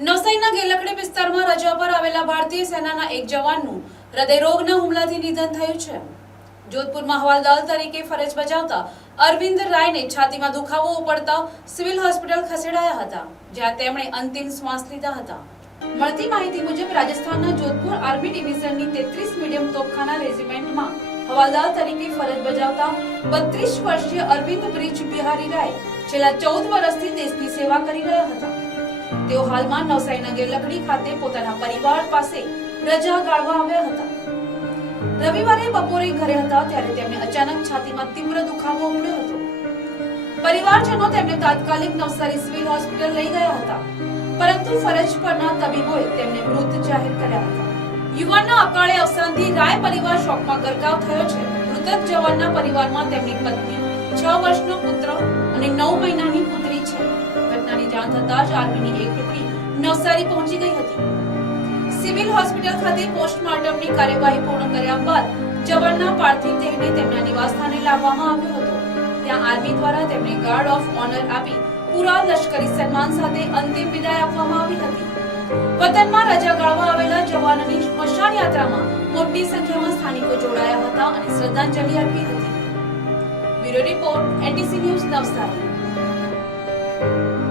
નવસારીના ગેલખડી વિસ્તારમાં રજા પર આવેલા ભારતીય સેનાના એક જવાનનું હૃદયરોગના હુમલાથી નિધન થયું છે. જોધપુરમાં હવાલદાર તરીકે ફરજ બજાવતા અરવિંદ રાયને છાતીમાં દુખાવો ઉપડતા સિવિલ હોસ્પિટલ ખસેડાયા હતા, જ્યાં તેમણે અંતિમ શ્વાસ લીધા હતા. મળતી માહિતી મુજબ રાજસ્થાનના જોધપુર આર્મી ડિવિઝનની 33 મીડિયમ તોપખાના રેજિમેન્ટમાં હવાલદાર તરીકે ફરજ બજાવતા 32 વર્ષીય અરવિંદ બ્રિજ બિહારી રાય છેલ્લા 14 વર્ષથી દેશની સેવા કરી રહ્યા હતા. તેઓ હાલમાં નવસારીના ગેલખડી ખાતે પોતાના પરિવાર પાસે રજા ગાળવા આવ્યા હતા. રવિવારે બપોરે ઘરે હતા ત્યારે તેમને અચાનક છાતીમાં તીવ્ર દુખાવો ઉપડ્યો હતો. પરિવારજનો તેમને તાત્કાલિક નવસારી સિવિલ હોસ્પિટલ લઈ ગયા હતા, પરંતુ ફરજ પરના તબીબોએ તેમને મૃત જાહેર કર્યા હતા. યુવાનના અકાળે અવસાનથી રાય પરિવાર શોકમાં ગરકાવ થયો છે. મૃતક જવાનના પરિવારમાં તેમની પત્ની, 6 વર્ષનો પુત્ર અને 9 મહિનાની પુત્રી છે. ઘટનાની જાણ થતાં જ આર્મીની એક ટુકડી નવસારી પહોંચી ગઈ હતી. સિવિલ હોસ્પિટલ ખાતે પોસ્ટમોર્ટમની કાર્યવાહી પૂર્ણ કર્યા બાદ જવાનના પાર્થિવ દેહને તેમના નિવાસસ્થાને લાવવામાં આવ્યો હતો. ત્યાં આર્મી દ્વારા તેમને ગાર્ડ ઓફ ઓનર આપી પૂરા લશ્કરી સન્માન સાથે અંતિમ વિદાય આપવામાં આવી હતી. વતનમાં રજા ગાળવા આવેલા જવાનોની સ્મશાન યાત્રામાં મોટી સંખ્યામાં સ્થાનિકો જોડાયા હતા અને શ્રદ્ધાંજલિ આપી હતી. Bureau report, NTC news, Navsari.